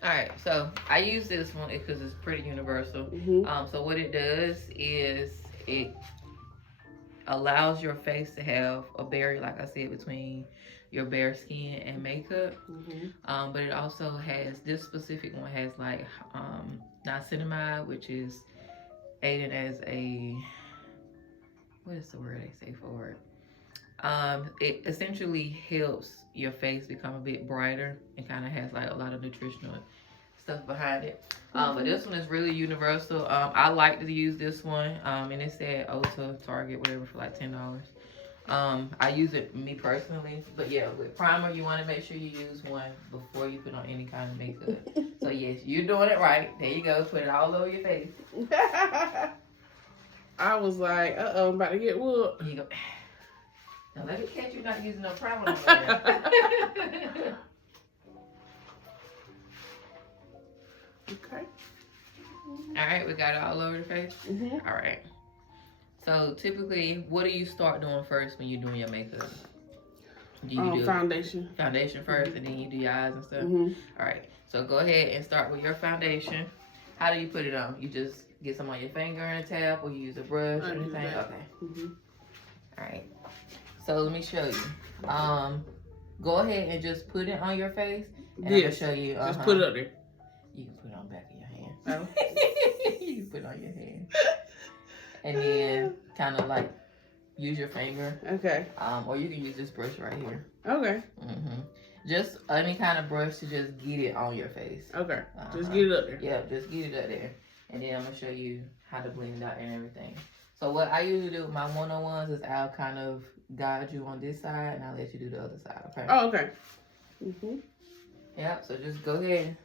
All right, so I use this one because it's pretty universal. So what it does is it allows your face to have a barrier, like I said, between your bare skin and makeup. But it also has, this specific one has like niacinamide, which is aided as a, what is the word they say for it? It essentially helps your face become a bit brighter and kind of has like a lot of nutritional stuff behind it. But this one is really universal. I like to use this one, and it's at Ulta, Target, whatever, for like $10. I use it me personally, but yeah, with primer, you want to make sure you use one before you put on any kind of makeup. So yes, you're doing it right. There you go. Put it all over your face. I was like, I'm about to get whooped. Here you go. Now let me catch you not using no primer on there. Okay. All right, we got it all over the face. All right. So typically, what do you start doing first when you're doing your makeup? Do you do foundation? Foundation first, and then you do your eyes and stuff. All right. So go ahead and start with your foundation. How do you put it on? You just get some on your finger and tap, or you use a brush or anything? Okay. All right. So let me show you. Go ahead and just put it on your face. And I'm gonna show you. Just put it up there. You can put it on the back of your hand. You can put it on your hand. And then kind of like use your finger. Okay. Or you can use this brush right here. Okay. Just any kind of brush to just get it on your face. Okay. Just get it up there. Yeah, just get it up there. And then I'm going to show you how to blend it out and everything. So what I usually do with my one-on-ones is I'll kind of guide you on this side and I'll let you do the other side, okay? Oh, okay. Yeah, so just go ahead.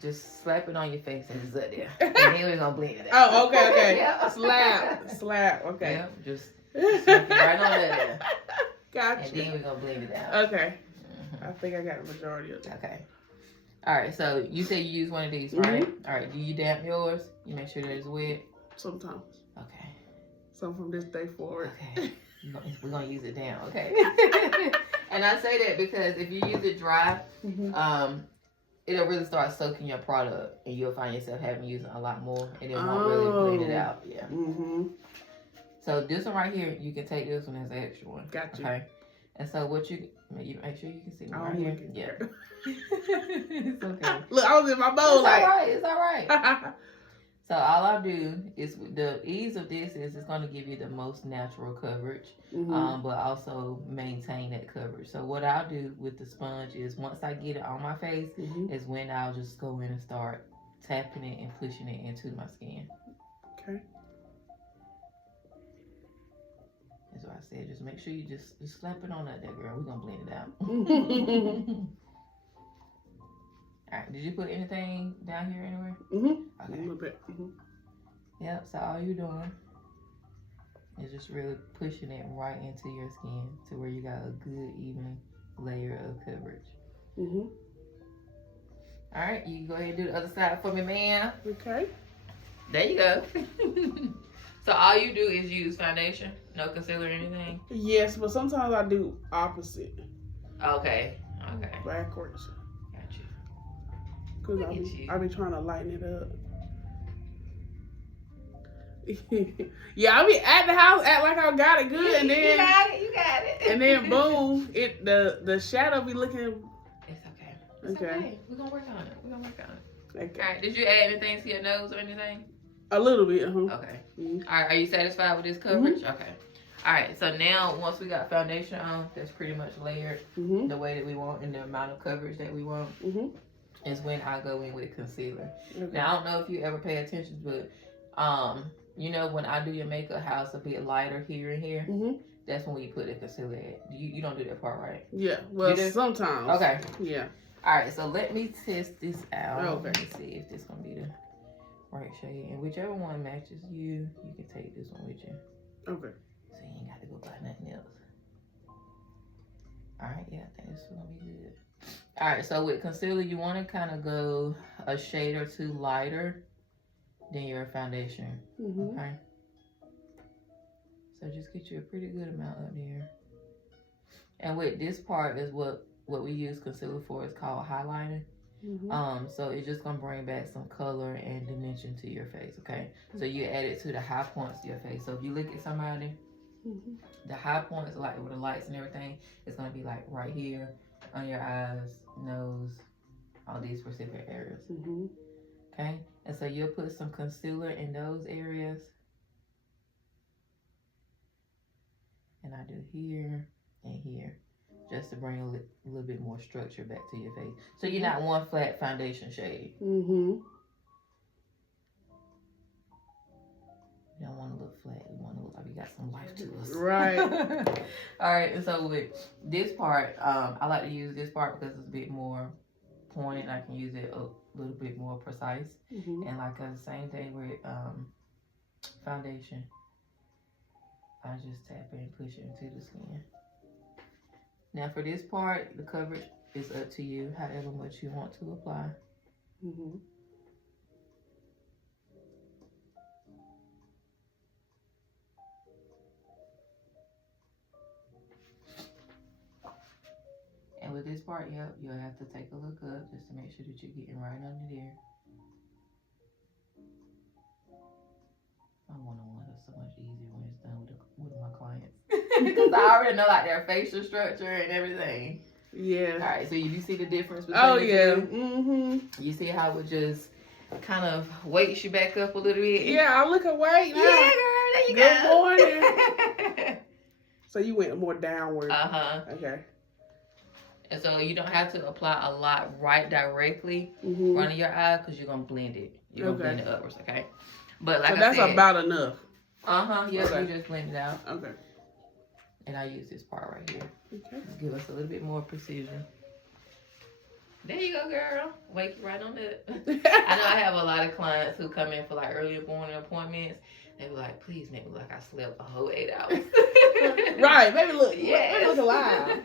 Just slap it on your face and it's up there. And then we're going to blend it out. Oh, okay. Yeah. Slap. Okay. Yeah, just slap it right on there. Gotcha. And then we're going to blend it out. Okay. I think I got a majority of it. Okay. All right, so you say you use one of these, right? All right, do you damp yours? You make sure that it's wet? Sometimes. Okay. Some from this day forward. Okay. We're going to use it down, okay? And I say that because if you use it dry, it'll really start soaking your product, and you'll find yourself having to use it a lot more, and it won't really blend it out. Yeah. So this one right here, you can take this one as an extra one. Gotcha. Okay. And so what you make sure you can see me right here. Yeah. It's okay. Look, I was in my bowl. It's all right. So all I do is, the ease of this is it's going to give you the most natural coverage, but also maintain that coverage. So what I'll do with the sponge is once I get it on my face is when I'll just go in and start tapping it and pushing it into my skin. Okay. That's what I said. Just make sure you just slap it on that girl. We're going to blend it out. All right. Did you put anything down here anywhere? Okay. A little bit. Yep. So all you're doing is just really pushing it right into your skin to where you got a good even layer of coverage. All right. You can go ahead and do the other side for me, ma'am. Okay. There you go. So all you do is use foundation, no concealer or anything? Yes, but sometimes I do opposite. Okay. Backwards. Gotcha. Because I be trying to lighten it up. Yeah, I be at the house, act like I got it good, and then you got it. And then boom, the shadow be looking. It's okay. It's okay. We're gonna work on it. Okay. All right. Did you add anything to your nose or anything? A little bit. Okay. All right. Are you satisfied with this coverage? Okay. All right. So now, once we got foundation on, that's pretty much layered the way that we want and the amount of coverage that we want. Is when I go in with concealer. Now I don't know if you ever pay attention, but you know when I do your makeup, how it's a bit lighter here and here. That's when we put the concealer at. You don't do that part, right? Yeah. Well, sometimes. Okay. Yeah. All right. So let me test this out. Okay. Let me see if this gonna be the right shade, and whichever one matches you, you can take this one with you. Okay. So you ain't got to go buy nothing else. All right. Yeah, I think this is gonna be good. All right, so with concealer, you want to kind of go a shade or two lighter than your foundation, okay? So just get you a pretty good amount up there. And with this part is what we use concealer for. It's called highlighting. So it's just gonna bring back some color and dimension to your face, okay? So you add it to the high points of your face. So if you look at somebody, the high points, like with the lights and everything, it's gonna be like right here on your eyes, nose, all these specific areas. Okay, and so you'll put some concealer in those areas, and I do here and here, just to bring a little bit more structure back to your face. So you're not one flat foundation shade. You don't want to look flat. You want to look like you got some life to us. Right. All right, and so with this part, I like to use this part because it's a bit more pointed. I can use it a little bit more precise. And like the same thing with foundation. I just tap it and push it into the skin. Now for this part, the coverage is up to you, however much you want to apply. And with this part, yep, you'll have to take a look up just to make sure that you're getting right under there. My one-on-one is so much easier when it's done with my clients. Because I already know like their facial structure and everything. Yeah. All right, so you see the difference between the two? You see how it just kind of weights you back up a little bit? Yeah, I look away now. Yeah, girl, there you go. Good morning. So you went more downward. Okay. And so you don't have to apply a lot right directly in front of your eye because you're going to blend it. You're going to blend it upwards, okay? But like so that's about enough. Yeah, you just blend it out. Okay. And I use this part right here. Okay. Just give us a little bit more precision. There you go, girl. Wake you right on up. I know I have a lot of clients who come in for like early morning appointments. They be like, please make me look like I slept a whole 8 hours. Right. Maybe look alive.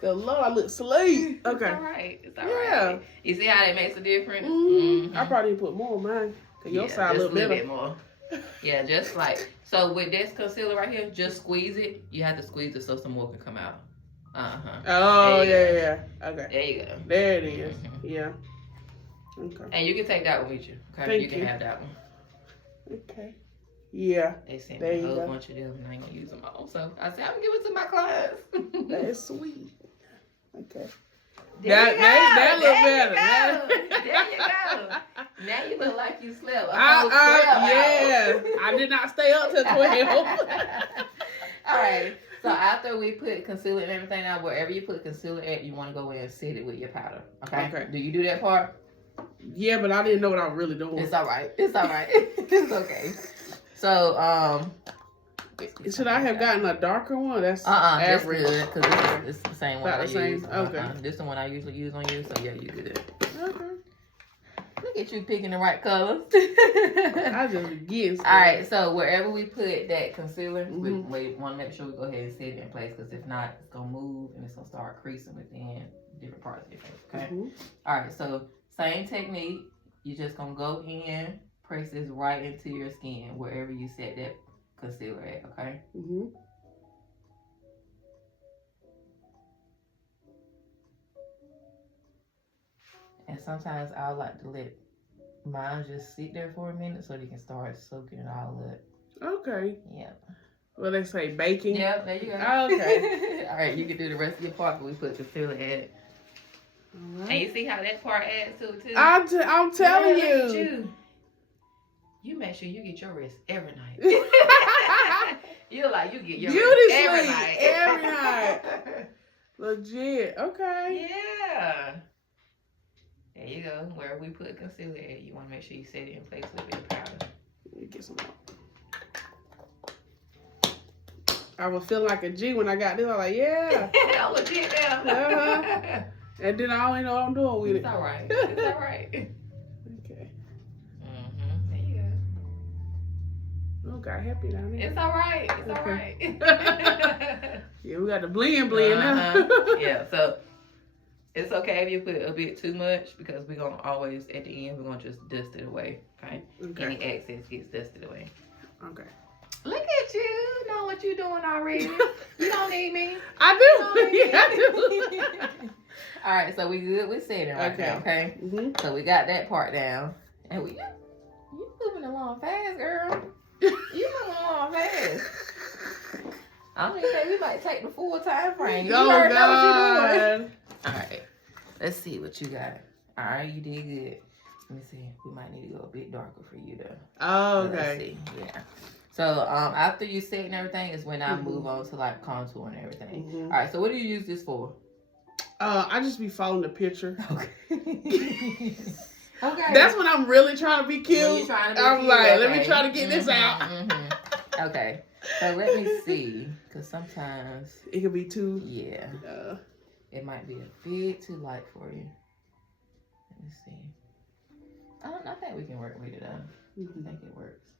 Good Lord, I look sleep. Okay. It's all right. It's all right. You see how that makes a difference? I probably put more on mine. Cause your side just a little bit more. Yeah, just like, so with this concealer right here, just squeeze it. You have to squeeze it so some more can come out. Oh, yeah. Okay. There you go. There it is. Yeah. Okay. And you can take that one with you. Okay. You can have that one. Okay. Yeah. They sent me a whole bunch of them and I ain't gonna use them all. So I said, I'm gonna give it to my clients. That is sweet. Okay. That look better. There you go. Now you look like you slept. Yeah. I did not stay up till 12. All right. So after we put concealer and everything out, wherever you put concealer at, you want to go in and set it with your powder. Okay. Do you do that part? Yeah, but I didn't know what I was really doing. It's all right. It's okay. So should I have gotten a darker one? That's that's good because it's the same one I use. Okay. This is the one I usually use on you. So yeah, you do that. Okay. Look at you picking the right colors. I just guess. All right, so wherever we put that concealer, we want to make sure we go ahead and set it in place because if not, it's going to move and it's going to start creasing within different parts of your face, okay? All right, so same technique. You're just going to go in, press this right into your skin wherever you set that concealer at, okay? And sometimes I like to let mine just sit there for a minute so they can start soaking it all up. Okay. Yep. Well, they say baking. Yep, there you go. Okay. All right, you can do the rest of your part, but we put concealer at it. Right. And you see how that part adds to it too? I'm telling you. You make sure you get your rest every night. You're like, you get your rest every night. Every night. Legit. Okay. Yeah. There you go. Where we put concealer at, you want to make sure you set it in place with a bit of powder. Let me get some more. I was feeling like a G when I got this. I was like, yeah. I'm legit now. And then I don't know what I'm doing with it. It's all right. It's all right. Okay. There you go. Oh, got happy down there. It's all right. It's all right. Yeah, we got the blend now. Yeah, so it's okay if you put a bit too much because we're going to always, at the end, we're going to just dust it away, okay? Any excess gets dusted away. Okay. Look at you. Know what you're doing already. You don't need me. I do. All right, so we good with setting right now, okay? So we got that part down. And you moving along fast, girl. You moving along fast. I don't even think we might take the full time frame. You already know what you're doing. All right, let's see what you got. All right, you did good. Let me see. We might need to go a bit darker for you though. Oh, okay. Let's see. Yeah. So after you set and everything is when I move on to like contour and everything. All right. So what do you use this for? I just be following the picture. Okay. Okay. That's when I'm really trying to be cute. I'm like, let me try to get this out. Okay. So let me see, because sometimes it could be too. Yeah. It might be a bit too light for you. Let me see. I think we can work with it though. I think it works.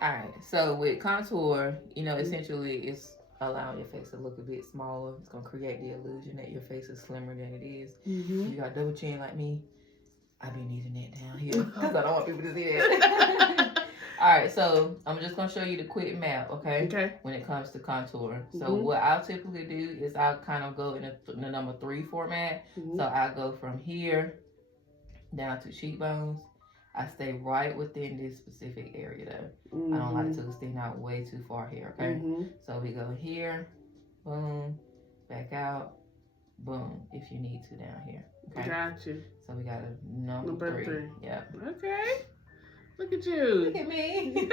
All right. So with contour, you know, essentially it's allowing your face to look a bit smaller. It's gonna create the illusion that your face is slimmer than it is. You got double chin like me. I be needing that down here because I don't want people to see that. All right, so I'm just gonna show you the quick map, okay? Okay. When it comes to contour, so what I'll typically do is I'll kind of go in the number 3 format. So I go from here down to cheekbones. I stay right within this specific area though. I don't like to extend out way too far here, okay? So we go here, boom, back out, boom, if you need to down here. Okay. Gotcha. So we got a number 3. Yep. Okay. Look at you. Look at me.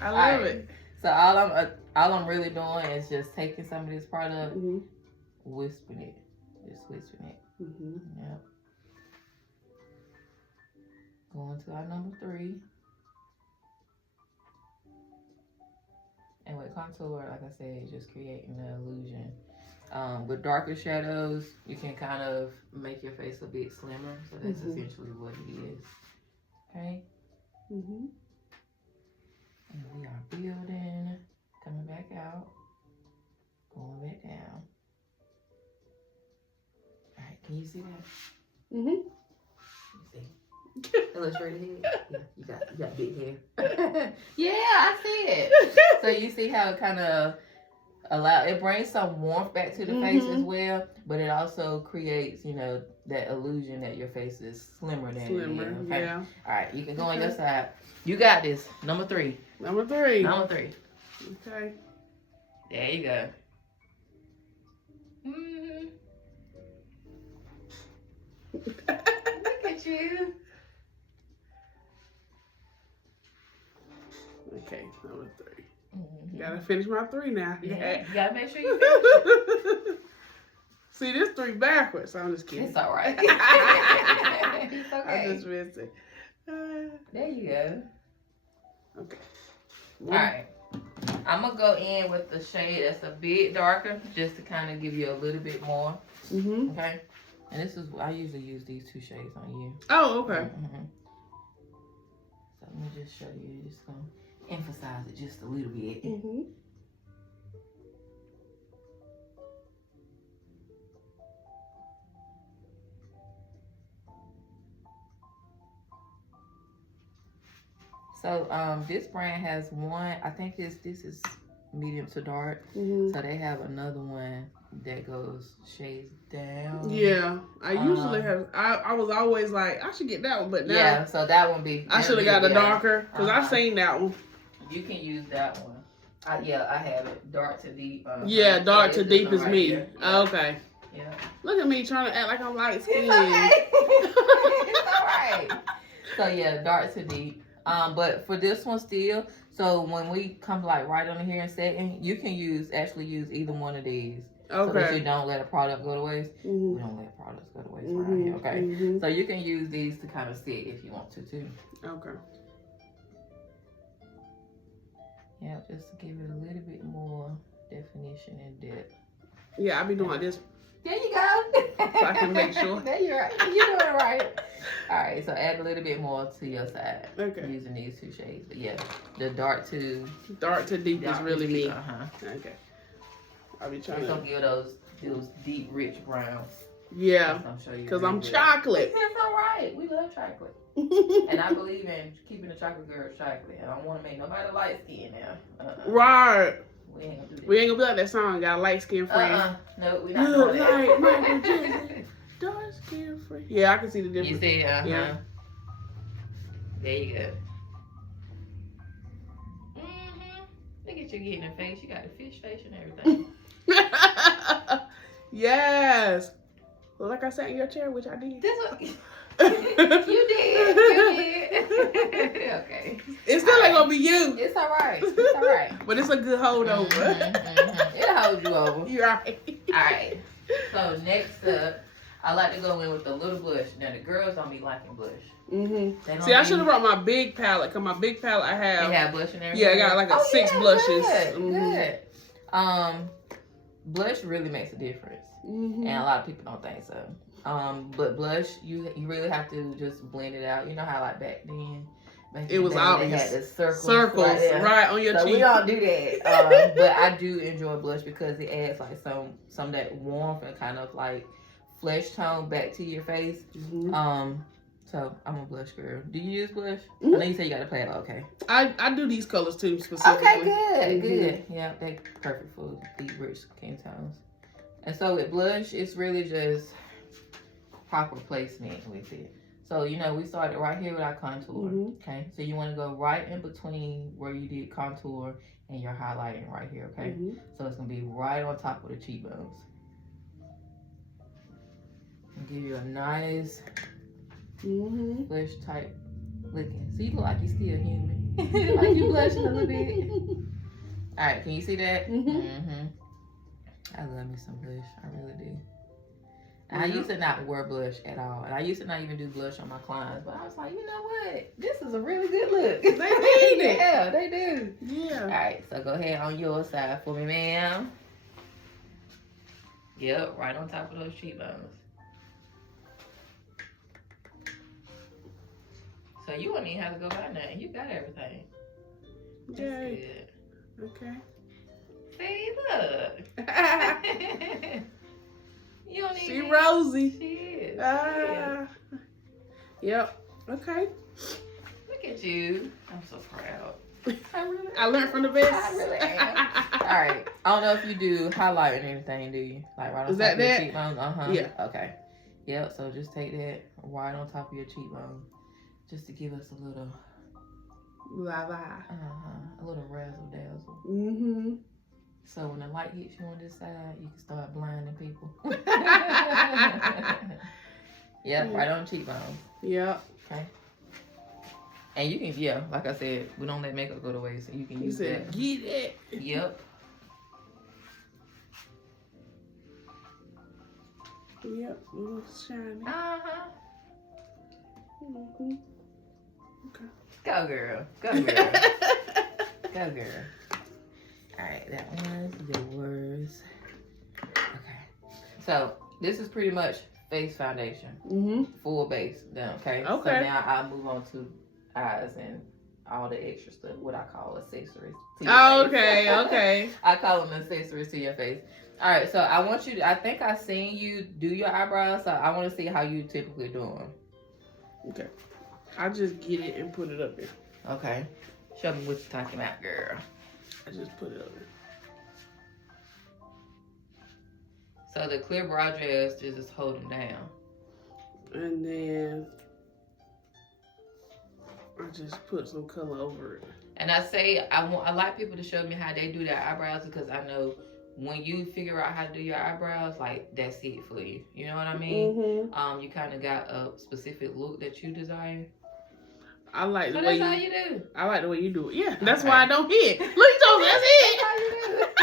I love it. So all I'm really doing is just taking some of this product, whispering it. Just whispering it. Yep. Going to our number 3. And with contour, like I said, just creating the illusion. With darker shadows, you can kind of make your face a bit slimmer. So that's essentially what it is. Okay. And we are building, coming back out, going back down. All right, can you see that? You see? Illustrated head. Yeah, you got big hair. Yeah, I see it. So you see how it kind of it brings some warmth back to the face as well, but it also creates, you know, that illusion that your face is slimmer than it is. Okay? Yeah. All right, you can go on your side. You got this. Number 3. Number 3. Number 3. Okay. There you go. Look at you. Okay, number 3. Gotta finish my 3 now. Yeah. You gotta make sure you finish. See, this 3 backwards. I'm just kidding. It's all right. It's okay. I just missed it. There you go. Okay. All right. I'm gonna go in with the shade that's a bit darker, just to kind of give you a little bit more. Okay. And this is I usually use these 2 shades on you. Oh, okay. So let me just show you. Just gonna emphasize it just a little bit. So this brand has one. I think this is medium to dark. So they have another one that goes shades down. Yeah, I usually have. I was always like, I should get that one, but now yeah. So that one be. I should have got a darker because I've seen that one. You can use that one. I have it dark to deep. Yeah, dark to deep is me. Yeah. Okay. Yeah. Look at me trying to act like I'm light skinned. It's okay. It's all right. So yeah, dark to deep. But for this one still, so when we come like right under here and setting, you can actually use either one of these. Okay. So that you don't let a product go to waste. We don't let products go to waste around here. Okay. So you can use these to kind of set if you want to too. Okay. Yeah, just to give it a little bit more definition and depth. Yeah, I'll be doing this. There you go. So I can make sure. There you're right. You're doing it right. All right, so add a little bit more to your side. Okay. Using these 2 shades. But yeah, the dark to deep is really me. Okay. I'll be trying to. Don't give those deep, rich browns. Yeah. Because I'm chocolate. That's all right. We love chocolate. And I believe in keeping the chocolate girl chocolate. I don't want to make nobody light skin now. Right. We ain't gonna do that. We ain't gonna be like that song. Got a light skinned friend. No, we not doing that. Like Michael Jackson. Dark skinned friend. Yeah, I can see the difference. You see, Yeah. There you go. Look at you getting a face. You got a fish face and everything. Yes. Well, like I sat in your chair, which I did. This what you did. Okay. It's still ain't gonna be you. It's all right. It's all right. But it's a good hold over. It'll hold you over. You're right. All right. So next up, I like to go in with a little blush. Now the girls don't be liking blush. See, I should have brought my big palette, because my big palette I have. You have blush in there? Yeah, I got like a 6 blushes. Good. Blush really makes a difference. And a lot of people don't think so. But blush, you really have to just blend it out. You know how like back then, it was obvious. They had the circles right on your cheek. So we don't do that. But I do enjoy blush because it adds like some of that warmth and kind of like flesh tone back to your face. So I'm a blush girl. Do you use blush? I know you say you got to play it. Okay. I do these colors too specifically. Okay, good. Yeah, they're perfect for deep, rich skin tones. And so with blush, it's really just proper placement with it. So, you know, we started right here with our contour. Okay. So you want to go right in between where you did contour and your highlighting right here. Okay. So it's going to be right on top of the cheekbones. And give you a nice blush type looking. So you look like you're still human. Like you blushing a little bit. All right. Can you see that? I love me some blush. I really do. I used to not wear blush at all. And I used to not even do blush on my clients. But I was like, you know what? This is a really good look. They need it. Yeah, they do. Yeah. All right. So go ahead on your side for me, ma'am. Yep. Right on top of those cheekbones. So you wouldn't even have to go buy nothing. You got everything. That's good. Okay. See, look. You don't She even rosy. She is. Yep. Okay. Look at you. I'm so proud. I learned from the best. I really am. All right. I don't know if you do highlight or anything, do you? Like right on Is top that of your that? cheekbones? Yeah. Okay. Yep. So just take that right on top of your cheekbone, just to give us a little. La. A little razzle dazzle. So when the light hits you on this side, you can start blinding people. Yep, right on the cheekbones. Yep. Okay. And you can, like I said, we don't let makeup go to waste, so you can use that. Get it. Yep. Yep, a little shiny. Okay. Go girl. Go girl. Go girl. Alright, that one's yours. Okay. So this is pretty much face foundation. Full base done, okay? So now I'll move on to eyes and all the extra stuff, what I call accessories. Okay. I call them accessories to your face. Alright, so I want you to, I think I seen you do your eyebrows, so I want to see how you typically do them. Okay. I just get it and put it up there. Okay. Show me what you're talking about, girl. I just put it up there. So the clear brow gels just hold them down. And then I just put some color over it. And I say I like people to show me how they do their eyebrows, because I know when you figure out how to do your eyebrows, like that's it for you. You know what I mean? You kind of got a specific look that you desire. I like the so way that's how you do. I like the way you do it. Yeah, that's why I don't hit. Look, you told me that's it. That's how you do it.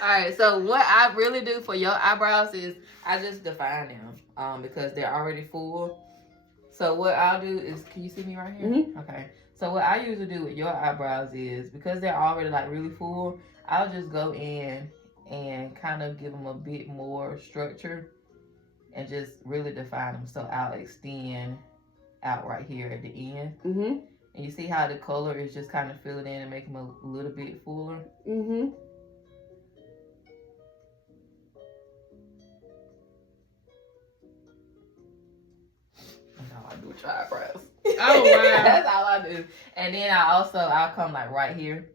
All right. So what I really do for your eyebrows is I just define them because they're already full. So what I'll do is, can you see me right here? Okay. So what I usually do with your eyebrows is, because they're already like really full, I'll just go in and kind of give them a bit more structure and just really define them. So I'll extend out right here at the end. And you see how the color is just kind of filling in and making them a little bit fuller? That's all I do with your eyebrows. Oh, wow. That's all I do. And then I'll come like right here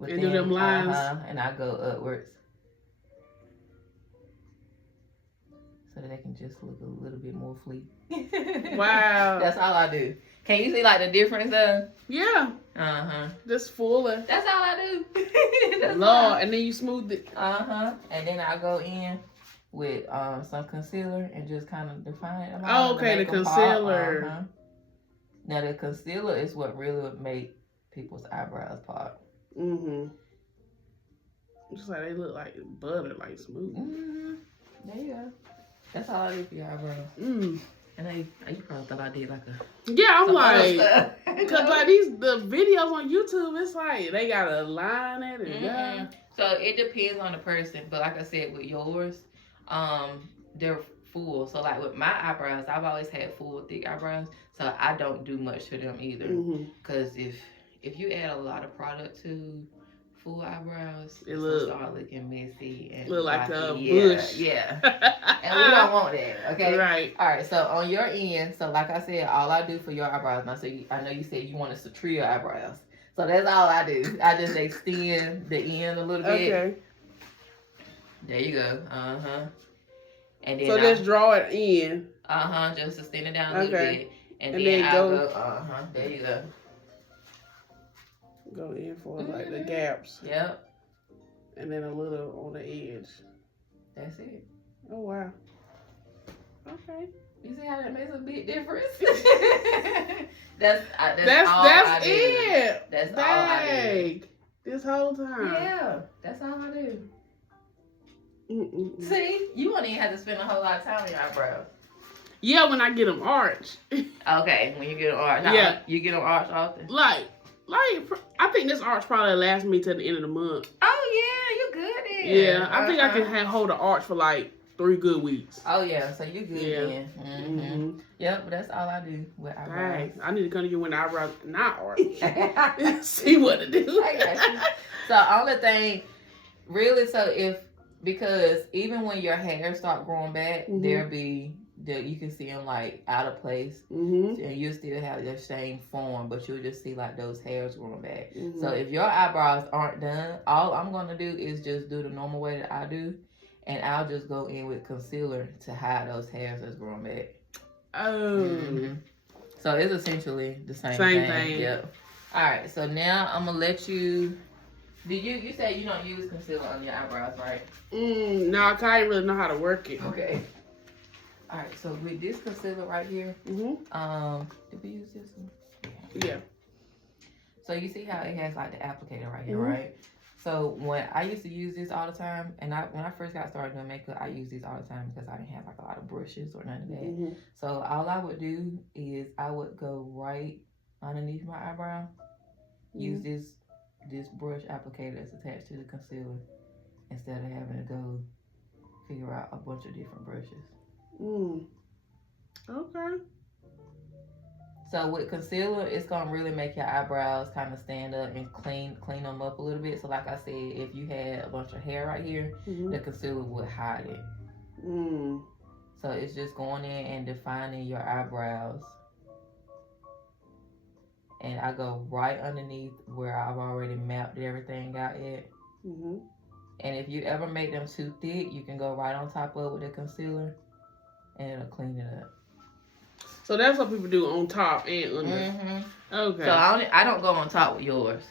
And do them lines. And I go upwards. So that they can just look a little bit more fleet. Wow. That's all I do. Can you see like the difference though? Yeah. Just fuller. That's all I do. Lord, and then you smooth it. And then I go in with some concealer and just kind of define it. Oh, okay, the concealer. Now the concealer is what really would make people's eyebrows pop. Just like they look like butter, like smooth. There you go. That's all I do for your eyebrows. And you probably thought I did like a... Yeah, I'm like... Because like the videos on YouTube, it's like they got to line it and So it depends on the person. But like I said, with yours, they're full. So like with my eyebrows, I've always had full, thick eyebrows. So I don't do much to them either. Because if you add a lot of product to full eyebrows, it'll start looking messy and look like a bush. Yeah. And we don't want that, okay? Right. All right, so on your end, so like I said, all I do for your eyebrows, now, so I know you said you want us to trio eyebrows. So that's all I do. I just extend the end a little bit. Okay. There you go. And then so just draw it in. Just extend it down a little bit. And then I'll go, there you go. Go in for like the gaps. Yep. And then a little on the edge. That's it. Oh, wow. Okay. You see how that makes a big difference? that's all I do. It. That's all I do. This whole time. Yeah, that's all I do. See, you won't even have to spend a whole lot of time on your eyebrows. Yeah, when I get them arched. Okay, when you get them arched. Yeah. You get them arched often? Like, I think this arch probably lasts me till the end of the month. Oh, yeah, you good then. Yeah, I think I can hold the arch for like 3 good weeks. Oh, yeah, so you good then. Yep, but that's all I do with eyebrows. Dang, I need to come to you when the eyebrows not arch. See what to do. I got you. So, only thing, really, because even when your hair start growing back, you can see them like out of place, and you still have your same form, but you'll just see like those hairs growing back. So if your eyebrows aren't done, all I'm gonna do is just do the normal way that I do, and I'll just go in with concealer to hide those hairs that's growing back. So it's essentially the same thing. Yep. All right. So now I'm gonna let you. You said you don't use concealer on your eyebrows, right? No, I can't really know how to work it. Okay. All right, so with this concealer right here, did we use this one? Yeah. So you see how it has like the applicator right here, right? So when I used to use this all the time, and when I first got started doing makeup, I used this all the time because I didn't have like a lot of brushes or none of that. So all I would do is I would go right underneath my eyebrow, use this brush applicator that's attached to the concealer instead of having to go figure out a bunch of different brushes. Okay. So with concealer, it's gonna really make your eyebrows kind of stand up and clean them up a little bit. So like I said, if you had a bunch of hair right here, the concealer would hide it. So it's just going in and defining your eyebrows. And I go right underneath where I've already mapped everything out at. And if you ever make them too thick, you can go right on top of it with the concealer. And it'll clean it up. So that's what people do on top and under. Okay. So I don't go on top with yours.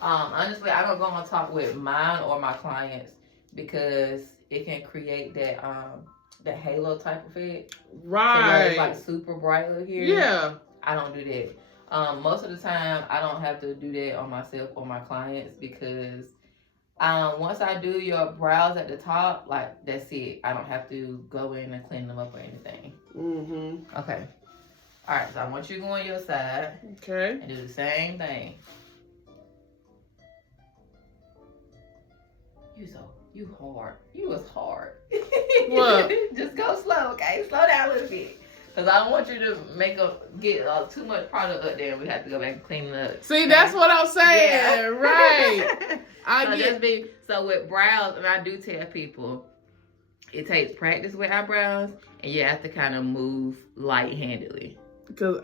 Honestly, I don't go on top with mine or my clients because it can create that halo type effect. Right. So where it's like super bright over here. Yeah. I don't do that. Most of the time, I don't have to do that on myself or my clients because once I do your brows at the top, like that's it. I don't have to go in and clean them up or anything. Okay. All right. So I want you to go on your side. Okay. And do the same thing. You hard. You was hard. What? Just go slow, okay? Slow down a little bit. Because I don't want you to get too much product up there and we have to go back and clean it up. See, that's what I'm saying. Right. So with brows, and I do tell people, it takes practice with eyebrows and you have to kind of move light-handedly. Because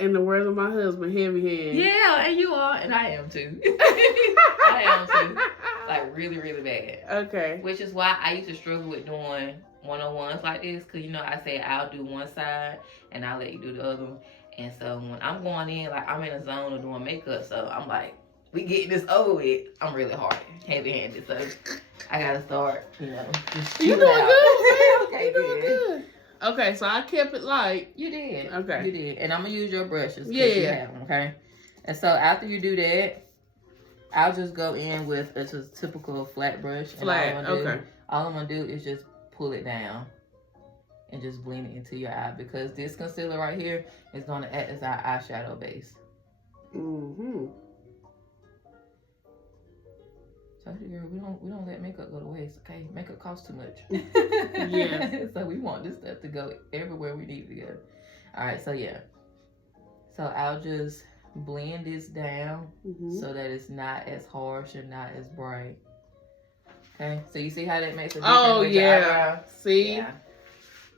in the words of my husband, heavy hand. Yeah, and you are, and I am too. I am too. Like really, really bad. Okay. Which is why I used to struggle with doing one-on-ones like this, because I say I'll do one side and I'll let you do the other one. And so when I'm going in, like I'm in a zone of doing makeup, so I'm like, we getting this over with. I'm really hard, heavy-handed, so I gotta start, just you doing good. Okay, you doing good. Okay, so I kept it light. You did. Okay. You did. And I'm gonna use your brushes. Yeah. You have them, okay? And so after you do that, I'll just go in with a typical flat brush. Flat, okay. All I'm gonna do is just pull it down and just blend it into your eye, because this concealer right here is gonna act as our eyeshadow base. Mm-hmm. So girl, we don't let makeup go to waste, okay? Makeup costs too much. Yeah. So we want this stuff to go everywhere we need to go. All right, so yeah. So I'll just blend this down so that it's not as harsh and not as bright. Okay, so you see how that makes a difference? Oh, with yeah. your eyebrow? See? Yeah.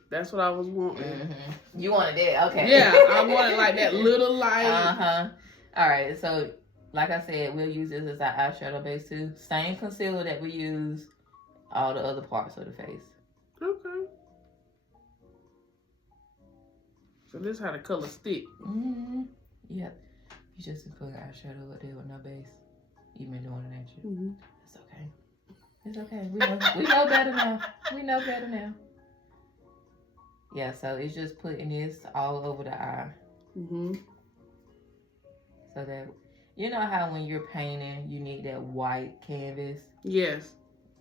That's what I was wanting. Mm-hmm. You wanted that? Okay. Yeah, I wanted like that little light. Uh-huh. All right, so like I said, we'll use this as our eyeshadow base too. Same concealer that we use all the other parts of the face. Okay. So this is how the color stick. Mm-hmm. Yeah. You just put eyeshadow up there with no base. You've been doing it, ain't you? Mm-hmm. It's okay. It's okay. We know better now. We know better now. Yeah, so it's just putting this all over the eye. Mm-hmm. So that, you know how when you're painting, you need that white canvas? Yes.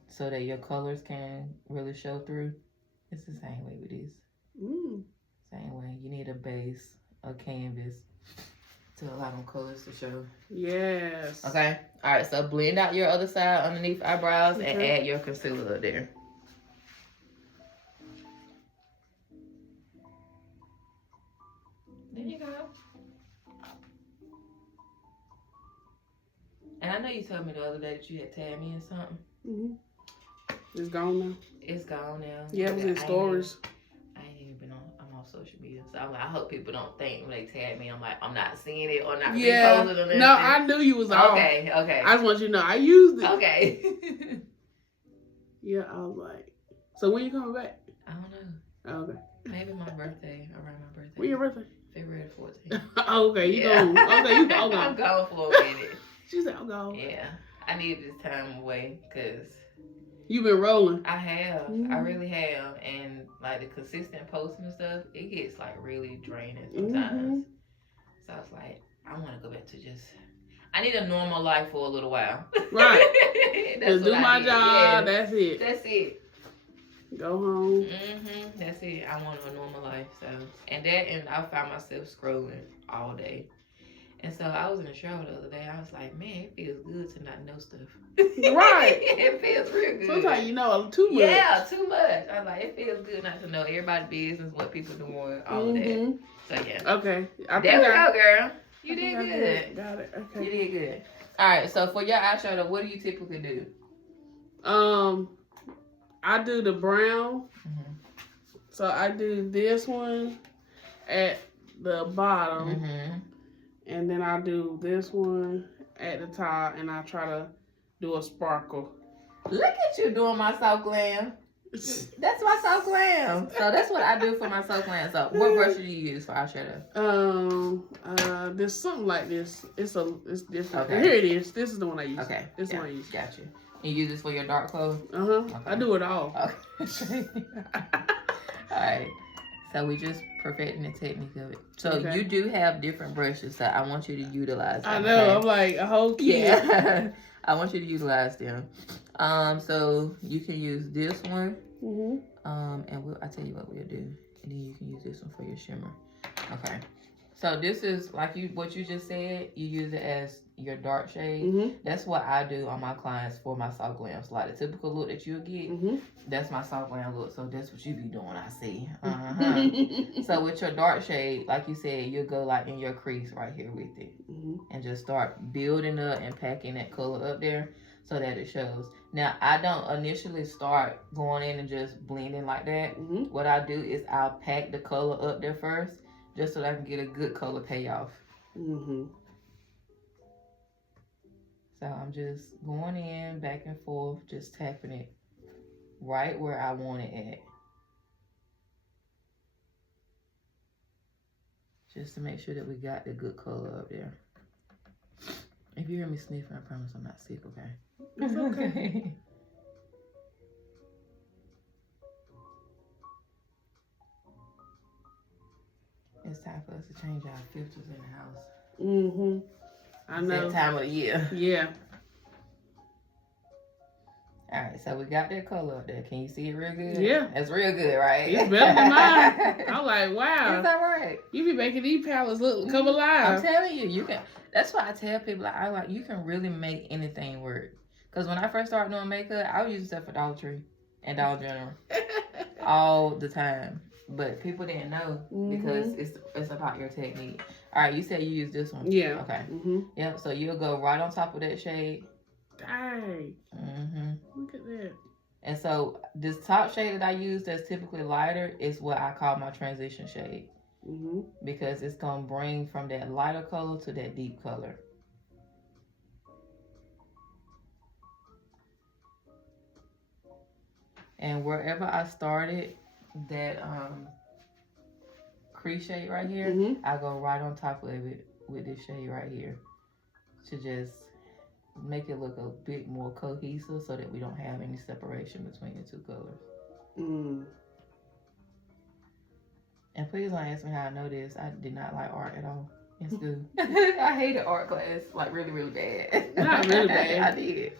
So that your colors can really show through? It's the same way with this. Mm. Same way. You need a base, a canvas, to allow them colors to show. Yes. Okay. All right. So blend out your other side underneath eyebrows and add your concealer up there. There you go. And I know you told me the other day that you had tagged me in something. Mm-hmm. It's gone now. It's gone now. Yeah, it was in stories. I ain't even been on. I'm on social media, so I hope people don't think when they tag me, I'm like, I'm not seeing it or not reposting or nothing. No, I knew you was on. Okay. I just want you to know I used it. Okay. Yeah, I was like, so when you coming back? I don't know. Okay. Maybe my birthday, around my birthday. When your birthday? February 14th. Okay, you going. Okay, you go. I'm going for a minute. She said, I'm going. Yeah, I need this time away because you been rolling. I have. I really have. And like the consistent posting and stuff, it gets like really draining sometimes. So I was like, I want to go back to I need a normal life for a little while. Right. Just do my job. Yeah. That's it. That's it. Go home. That's it. I want a normal life. So, and I found myself scrolling all day. And so I was in the shower the other day. I was like, man, it feels good to not know stuff. Right. It feels real good. Sometimes you know too much. Yeah, too much. I was like, it feels good not to know everybody's business, what people doing, all of that. So yeah. Okay. There we go, girl. You did good. Got it. Okay. You did good. All right. So for your eyeshadow, what do you typically do? I do the brown. So I do this one at the bottom. And then I do this one at the top, and I try to do a sparkle. Look at you doing my soft glam. That's my soft glam. So that's what I do for my soft glam. So what brush do you use for eyeshadow? There's something like this. It's different. Okay. Here it is. This is the one I use. Okay. This one I use. Got you. You use this for your dark clothes? Okay. I do it all. Okay. All right. So we just perfecting the technique of it. So you do have different brushes, so I want you to utilize them. I know. Okay? I'm like a whole kid. Yeah. I want you to utilize them. So you can use this one. And I'll tell you what we'll do. And then you can use this one for your shimmer. Okay. So this is like what you just said. You use it as your dark shade. That's what I do on my clients for my soft glams. Like the typical look that you'll get, that's my soft glam look. So that's what you be doing, I see. So with your dark shade, like you said, you'll go like in your crease right here with it. And just start building up and packing that color up there so that it shows. Now, I don't initially start going in and just blending like that. What I do is I'll pack the color up there first. just so that I can get a good color payoff. Mhm. So I'm just going in back and forth, just tapping it right where I want it at. Just to make sure that we got the good color up there. If you hear me sniffing, I promise I'm not sick, okay? It's okay. It's time for us to change our filters in the house. Mhm. I know. It's that time of the year. Yeah. All right, so we got that color up there. Can you see it real good? Yeah. It's real good, right? It's better than mine. I'm like, wow. It's all right. You be making these palettes come alive. I'm telling you, you can. That's why I tell people, like, you can really make anything work. Because when I first started doing makeup, I was using stuff for Dollar Tree and Dollar General all the time. But people didn't know because it's about your technique. All right, you said you use this one. Yeah. Okay. Mhm. Yep. So you'll go right on top of that shade. Dang. Look at that. And so this top shade that I use that's typically lighter is what I call my transition shade. Because it's going to bring from that lighter color to that deep color. And wherever I started that crease shade right here, I go right on top of it with this shade right here to just make it look a bit more cohesive so that we don't have any separation between the two colors. And please don't ask me how I know this. I did not like art at all in school. I hated art class, like really, really bad. Not really bad. I did.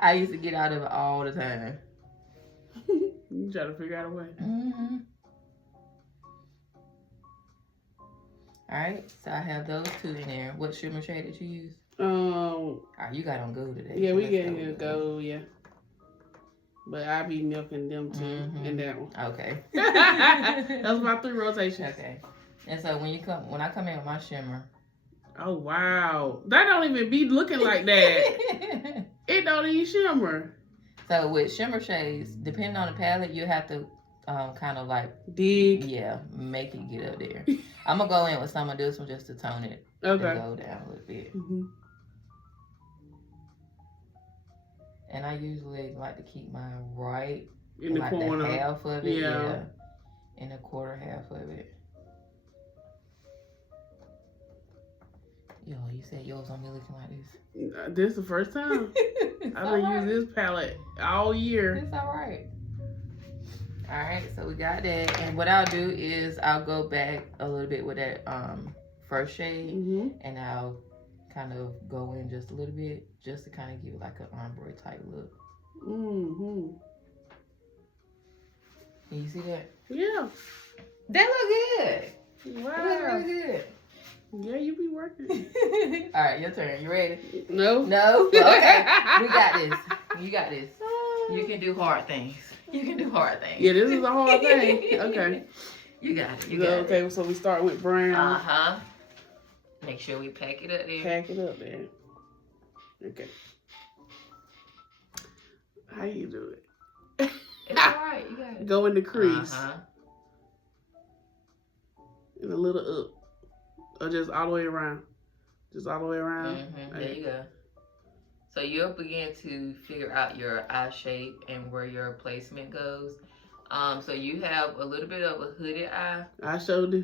I used to get out of it all the time. You try to figure out a way. All right, so I have those two in there. What shimmer shade did you use? You got on gold today. Yeah, we getting gold, yeah. But I be milking them too in that one. Okay. That's my 3 rotations. Okay. And so when I come in with my shimmer. Oh wow. That don't even be looking like that. It don't even shimmer. So with shimmer shades, depending on the palette, you have to kind of like dig. Yeah, make it get up there. I'm gonna go in with some of this one just to tone it. Okay. And go down a little bit. And I usually like to keep mine right in the corner. The half of it. Yeah. In the quarter half of it. Yo, you said yours don't be looking like this. This is the first time. I done used this palette all year. It's all right. All right, so we got that. And what I'll do is I'll go back a little bit with that first shade. And I'll kind of go in just a little bit just to kind of give it like an ombre type look. Can you see that? Yeah. That look good. Wow. That look really good. Yeah, you be working. All right, your turn. You ready? No. No? Okay. We got this. You got this. You can do hard things. You can do hard things. Yeah, this is a hard thing. Okay. You got it. You got it. Okay, so we start with brown. Make sure we pack it up there. Pack it up there. Okay. How you do it? It's all right. You got it. Go in the crease. And a little up. Or just all the way around. Just all the way around. There you go. So you'll begin to figure out your eye shape and where your placement goes. So you have a little bit of a hooded eye. I sure do.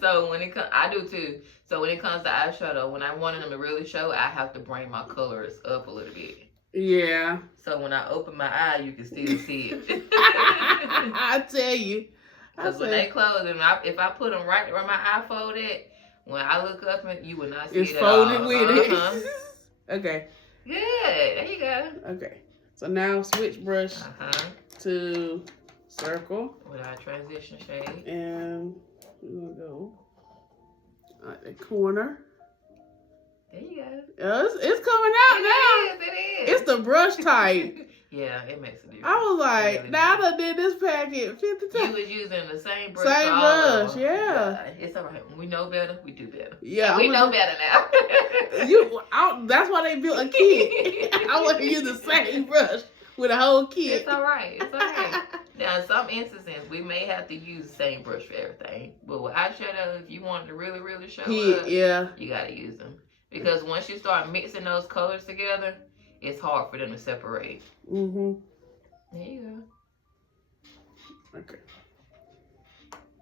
So when it comes, I do too. So when it comes to eyeshadow, when I wanted them to really show, I have to bring my colors up a little bit. Yeah. So when I open my eye, you can still see it. I tell you. Because when they close, and if I put them right where my eye folded, when I look up, you will not see it at all. It's folded with it. Okay. Good. There you go. Okay. So now switch brush to circle. With our transition shade. And we're going to go at the corner. There you go. It's coming out now. It is. It's the brush type. Yeah, it makes a difference. I was like, really now I done did this packet 50 times. You was using the same brush. Same brush, yeah. It's all right. When we know better, we do better. Yeah. We know better now. That's why they built a kit. I want to use the same brush with a whole kit. It's all right. It's all right. Now, in some instances, we may have to use the same brush for everything. But with eyeshadow, if you want to really, really show up, yeah, you got to use them. Because once you start mixing those colors together, it's hard for them to separate. Mm-hmm. There you go. Okay.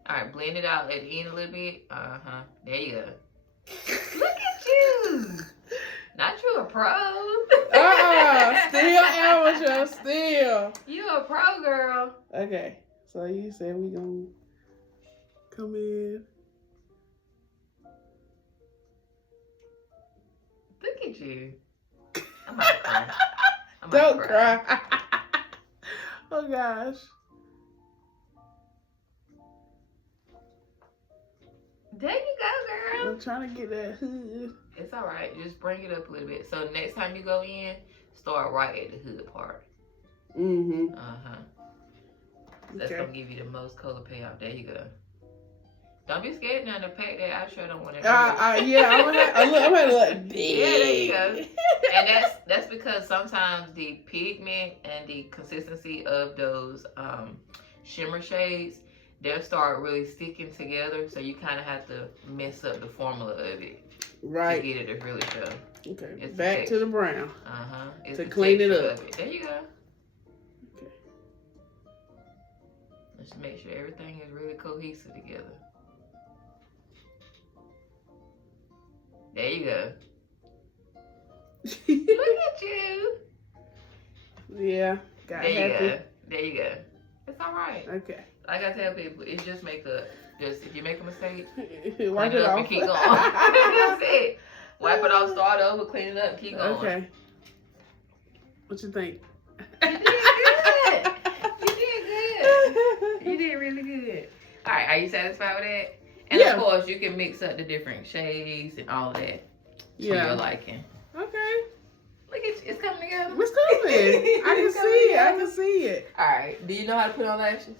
All right, blend it out at the end a little bit. Uh-huh. There you go. Look at you. Not you a pro. Still amateur, still. You a pro, girl. Okay, so you said we gonna come in. Look at you. I'm about to cry. Don't cry. Oh gosh. There you go, girl. I'm trying to get that hood. It's all right. Just bring it up a little bit. So next time you go in, start right at the hood part. Mm-hmm. Uh-huh. That's going to give you the most color payoff. There you go. Don't be scared now to pack that eyeshadow on it. Yeah, I'm gonna look big. Yeah, there you go. And that's because sometimes the pigment and the consistency of those shimmer shades, they'll start really sticking together. So you kind of have to mess up the formula of it. Right. To get it to really show. Okay. It's back to the brown. Uh-huh. To clean it up. There you go. Okay. Let's make sure everything is really cohesive together. There you go. Look at you. Yeah. There you go. There you go. It's all right. Okay. Like I tell people, it's just makeup. Just if you make a mistake, wipe clean it up off. and keep going. That's it. Wipe it off, start over, clean it up, keep going. Okay. What you think? You did good. You did good. You did really good. All right, are you satisfied with that? And yeah. Of course, you can mix up the different shades and all that to your liking. Okay. Look at you. It's coming together. It's coming. I can see it. I can see it. All right. Do you know how to put on lashes?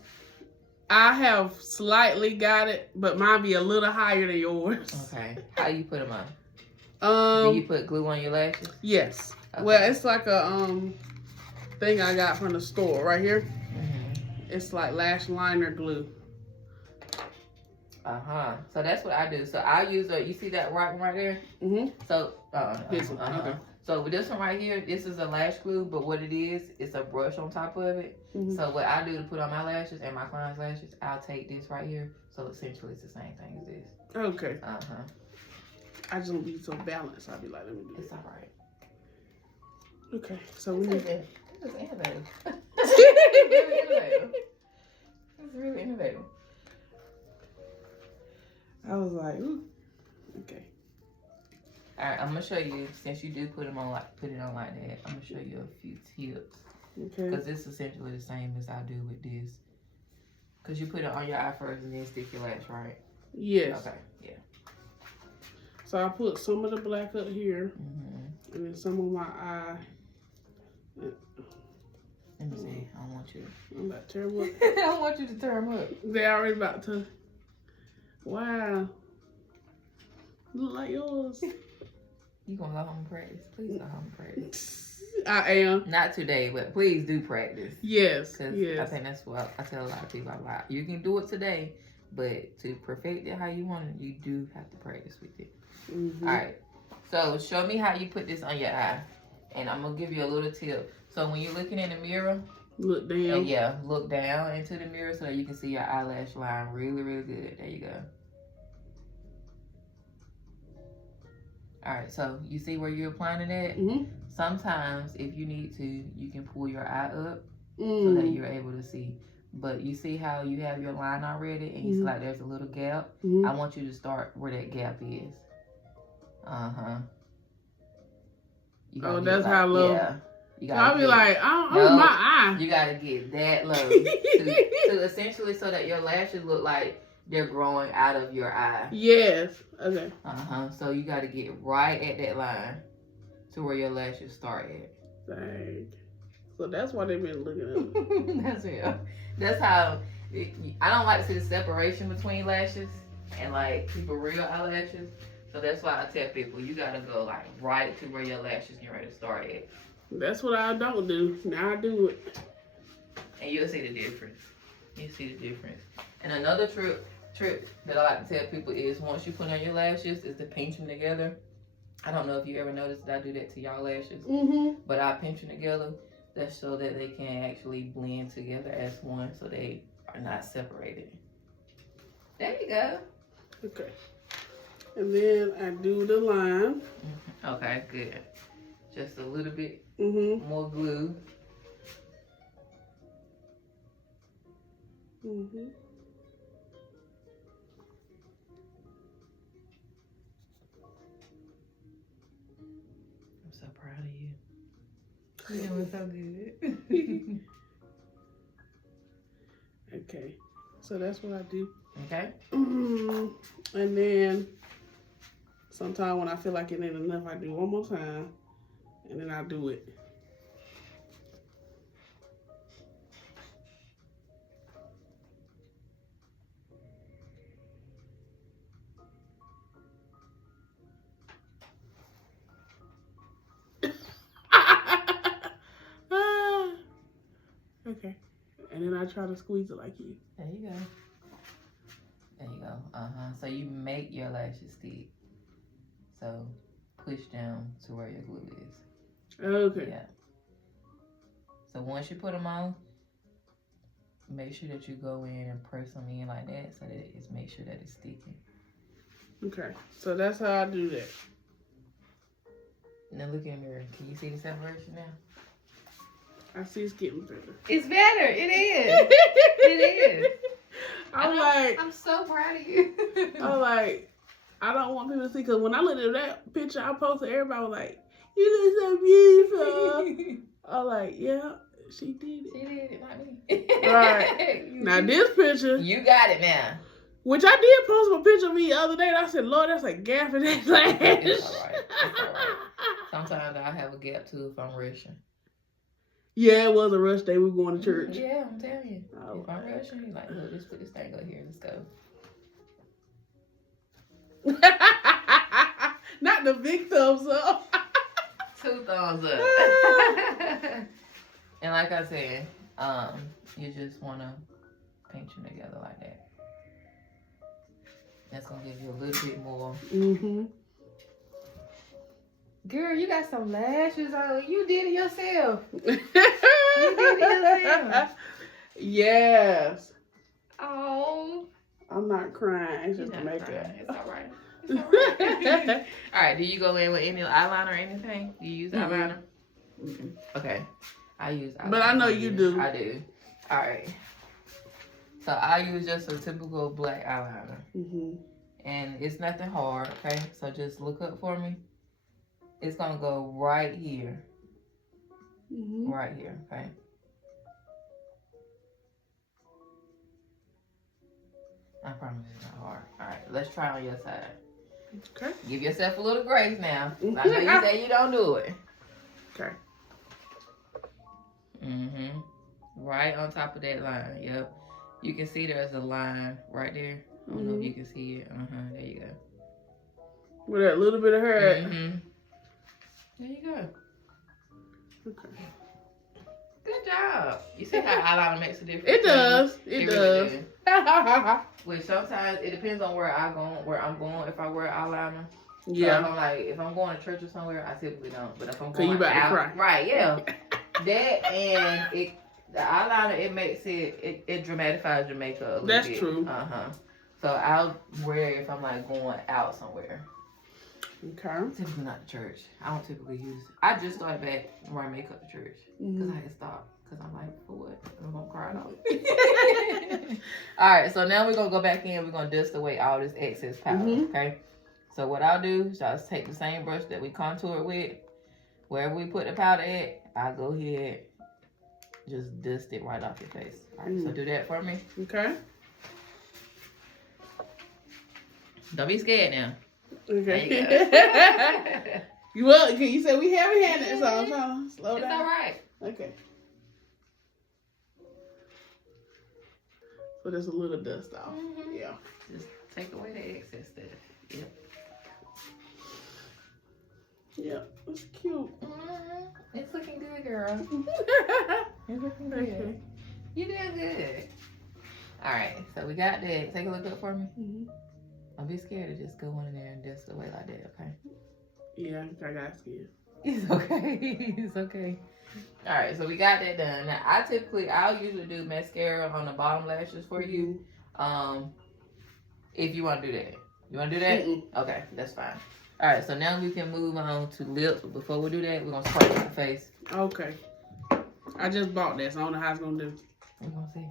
I have slightly got it, but mine be a little higher than yours. Okay. How you put them on? Do you put glue on your lashes? Yes. Okay. Well, it's like a thing I got from the store right here. Mm-hmm. It's like lash liner glue. So that's what I do. So I'll use you see that right one right there? Mm-hmm. So, This one. Okay. So with this one right here, this is a lash glue, but what it is, it's a brush on top of it. Mm-hmm. So what I do to put on my lashes and my client's lashes, I'll take this right here. So essentially it's the same thing as this. Okay. Uh-huh. I just don't be so balanced. I'll be like, let me do It's it. all right. Okay. So we need It's innovative. It's really innovative. It's really innovative. I was like, ooh. Okay. All right, I'm gonna show you, since you do put it on like that, I'm gonna show you a few tips. Okay. Because it's essentially the same as I do with this. Because you put it on your eye first and then stick your lash, right? Yes. Okay, yeah. So I put some of the black up here, Mm-hmm. and then some on my eye. Let me see. I don't want you. I'm about to tear them up. I don't want you to tear them up. They already about to. Wow. Look like yours. You gonna go home and practice? Please go home and practice. I am. Not today, but please do practice. Yes. Because Yes. I think that's what I tell a lot of people. I'm like, you can do it today, but to perfect it how you want it, you do have to practice with it. Mm-hmm. All right. So show me how you put this on your eye, and I'm gonna give you a little tip. So when you're looking in the mirror, Look down. yeah, look down into the mirror so that you can see your eyelash line really, really good. There you go. All right, so you see where you're applying it at? Mm-hmm. Sometimes, if you need to, you can pull your eye up so Mm. that you're able to see. But you see how you have your line already and you see like there's a little gap? Mm-hmm. I want you to start where that gap is. Oh, that's how low? Yeah. You I'll be like, I'm No. my eye. You gotta get that low to essentially so that your lashes look like they're growing out of your eye. Yes. Okay. So you gotta get right at that line to where your lashes start at. Dang. So that's why they've been looking at me. That's how. I don't like to see the separation between lashes and like people real eyelashes. So that's why I tell people you gotta go like right to where your lashes get ready to start at. That's what I don't do. Now I do it. And you'll see the difference. You see the difference. And another trick that I like to tell people is once you put on your lashes is to pinch them together. I don't know if you ever noticed that I do that to y'all lashes. But I pinch them together. That's so that they can actually blend together as one so they are not separated. There you go. Okay. And then I do the line. Okay, good. Just a little bit more glue. I'm so proud of you. You're doing so good. Okay. So that's what I do. Okay. And then sometimes when I feel like it ain't enough, I do one more time. And then I do it. Okay. And then I try to squeeze it like you. There you go. There you go. So you make your lashes stick. So push down to where your glue is. Okay. Yeah. So once you put them on, make sure that you go in and press them in like that so that it's make sure that it's sticking. Okay. So that's how I do that. Now look in the mirror. Can you see the separation now? I see it's getting better. It's better. It is. It is. I'm so proud of you. I don't want people to see, because when I looked at that picture I posted, everybody was like, you look so beautiful. I'm like, yeah, she did it. She did it, not me. Right. Now this picture. You got it now. Which I did post a picture of me the other day, and I said, Lord, that's a gap in that lash. It's all right. It's all right. Sometimes I have a gap too if I'm rushing. Yeah, it was a rush day. We were going to church. Yeah, I'm telling you. Oh, if I'm rushing, you're like, look, let's put this thing over here. Let's go. Not the big thumbs up. 2 thumbs up. And like I said, you just want to paint them together like that. That's going to give you a little bit more. Girl, you got some lashes on. You did it yourself. You did it yourself. Yes. Oh. I'm not crying. It's just the makeup. It's all right. It's all right. All right. Do you go in with any eyeliner or anything? Do you use eyeliner? Okay. I use eyeliner. But I know you do. I do. All right. So I use just a typical black eyeliner. And it's nothing hard, okay? So just look up for me. It's going to go right here. Right here, okay? I promise it's not hard. All right, let's try on your side. Okay. Give yourself a little grace now. I know you say you don't do it. Okay. Right on top of that line. Yep. You can see there's a line right there. I don't know if you can see it. There you go. With that little bit of hair. There you go. Okay. Good job. You see how eyeliner makes a difference? It does. It does. Really Which sometimes it depends on where I'm going. If I wear eyeliner. Yeah. So if I'm going to church or somewhere, I typically don't. But if I'm So you going about out, to cry. right? Yeah. That and the eyeliner, it makes it dramatifies your makeup a little That's bit. true. So I'll wear it if I'm going out somewhere. Okay. Typically not to church. I don't typically use. I just started back wearing makeup to church because I had to stop. Because I'm like, for what? I'm gonna cry it off. All right. So now we're gonna go back in. We're gonna dust away all this excess powder. Okay. So what I'll do is I'll take the same brush that we contoured with. Wherever we put the powder at, I'll go ahead, just dust it right off your face. All right. So do that for me. Okay. Don't be scared now. Okay. There you go. You said we haven't had it, so I'm trying to slow down. It's all right. Okay. So there's a little dust off. Yeah. Just take away the excess stuff. Yep. Yeah, it's cute. It's looking good, girl. It's looking good. Okay. You did good. All right, so we got that. Take a look up for me. Don't be scared to just go in there and just away like that, okay? Yeah, I got scared. It's okay. It's okay. All right, so we got that done. Now, I'll usually do mascara on the bottom lashes for you. If you want to do that. You want to do that? Okay, that's fine. All right, so now we can move on to lips. But before we do that, we're going to spray your face. Okay. I just bought that, so I don't know how it's going to do. We're going to see.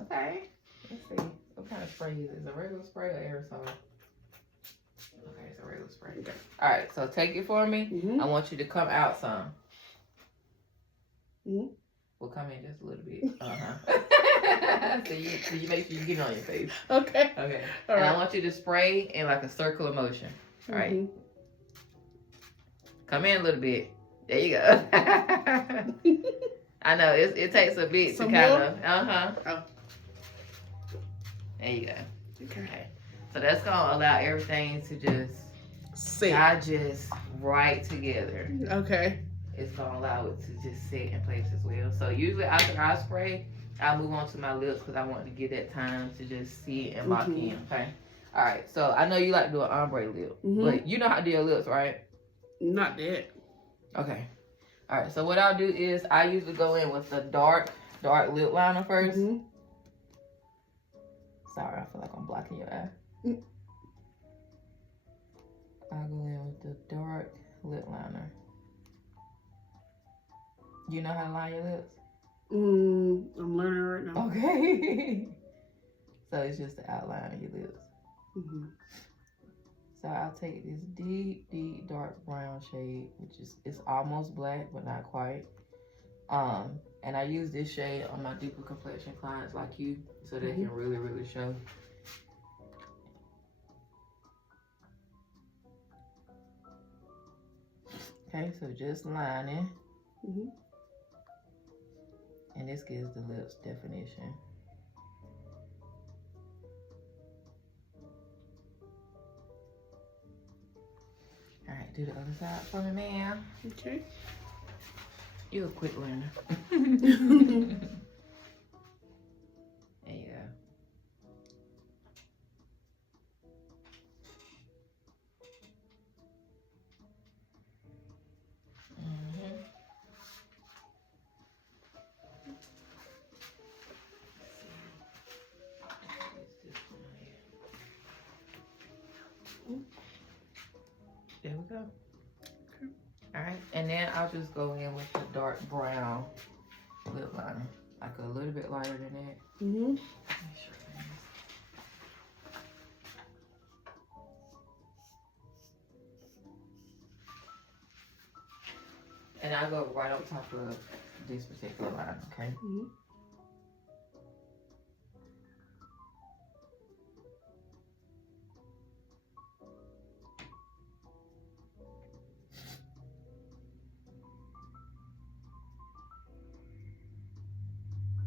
Okay. Let's see. What kind of spray is it? Is it a regular spray or aerosol? Okay, it's a regular spray. Okay. All right, so take it for me. I want you to come out some. We'll come in just a little bit. So you make sure you get it on your face. Okay. Okay. All and right. I want you to spray in like a circular motion. All right. Come in a little bit. There you go. I know it takes a bit Some to kind more? of. Oh. There you go. Okay. So that's gonna allow everything to just Sit. digest right together. Okay. It's gonna allow it to just sit in place as well. So usually after I spray, I'll move on to my lips because I want to get that time to just sit and lock in. Okay. All right. So I know you like to do an ombre lip, but you know how to do your lips, right? Not that. Okay. All right. So what I'll do is I usually go in with the dark lip liner first. Sorry, I feel like I'm blocking your eye. I'll go in with the dark lip liner. You know how to line your lips? I'm learning right now. Okay. So it's just the outline of your lips. So I'll take this deep, deep dark brown shade, which is it's almost black, but not quite. And I use this shade on my deeper complexion clients like you, so they can really, really show. Okay, so just lining. And this gives the lips definition. All right, do the other side for me, ma'am. Okay. You're a quick learner. There you go. There we go. Okay. All right, and then I'll just go in with the dark brown lip liner, like a little bit lighter than that. Make sure it is. And I'll go right on top of this particular line, okay?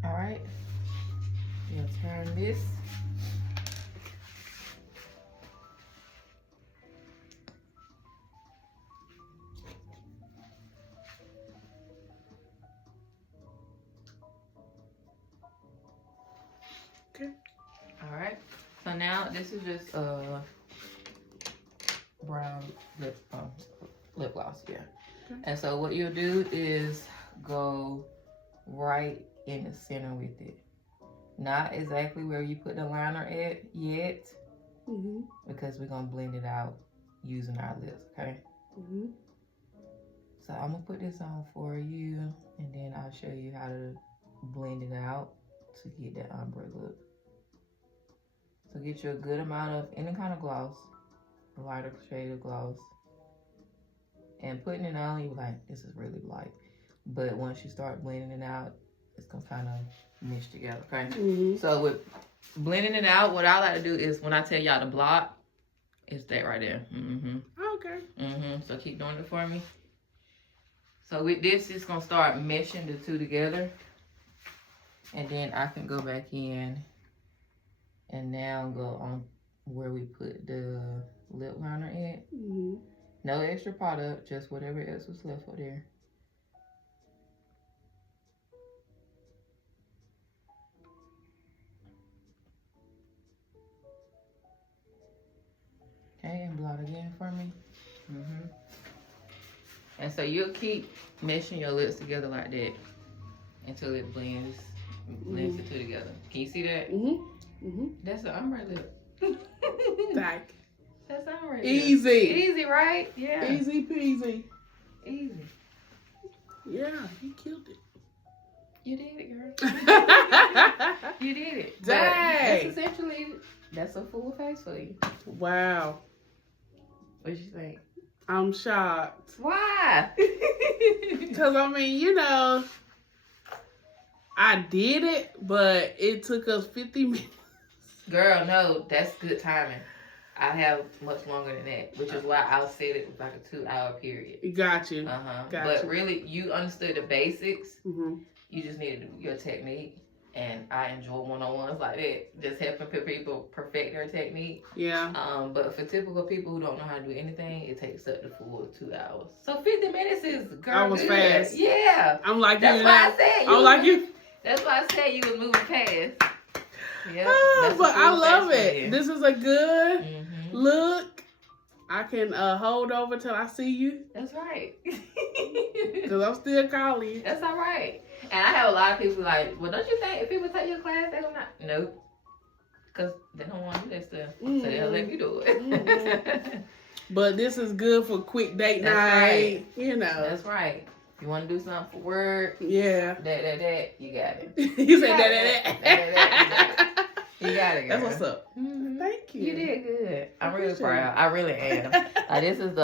All right, you'll turn this. Okay. All right, so now this is just brown lip gloss, yeah. Okay. And so what you'll do is go right in the center with it. Not exactly where you put the liner at yet, because we're gonna blend it out using our lips, okay? So I'm gonna put this on for you, and then I'll show you how to blend it out to get that ombre look. So get you a good amount of any kind of gloss, a lighter shade of gloss, and putting it on, you're like, this is really light. But once you start blending it out, it's gonna kind of mesh together, okay? So with blending it out, what I like to do is when I tell y'all to block, it's that right there. Okay. So keep doing it for me. So with this, it's gonna start meshing the two together, and then I can go back in and now go on where we put the lip liner at, No extra product, just whatever else was left up there. Okay, and blot again for me. And so you'll keep meshing your lips together like that until it blends the two together. Can you see that? That's an ombre lip. Like, That's ombre lip. easy. Easy, right? Yeah. Easy peasy. Easy. Yeah, you killed it. You did it, girl. You did it. Dang. That's essentially, that's a full face for you. Wow. What you think? I'm shocked. Why? Because, I mean, you know, I did it, but it took us 50 minutes. Girl, no, that's good timing. I have much longer than that, which is why I'll set it with like a 2-hour period. Got you. But really, you understood the basics. Mm-hmm. You just needed your technique. And I enjoy one-on-ones like that. Just helping people perfect their technique. Yeah. But for typical people who don't know how to do anything, it takes up to full 2 hours. So 50 minutes is, girl, I was good. fast. Yeah. I'm like that's you. Why I said I'm like you. That's why I said you was moving fast. Yeah. But I love it. This is a good look. I can hold over till I see you. That's right. Because I'm still calling you. That's all right. And I have a lot of people like, well, don't you think if people take your class, they don't not? Nope. Because they don't want to do that stuff. So they'll let me do it. But this is good for quick date night. Right. You know. That's right. If you want to do something for work. Yeah. That, you got it. You said that. You got it, girl. That's what's up. Thank you. You did good. I'm really proud. I really am. This is the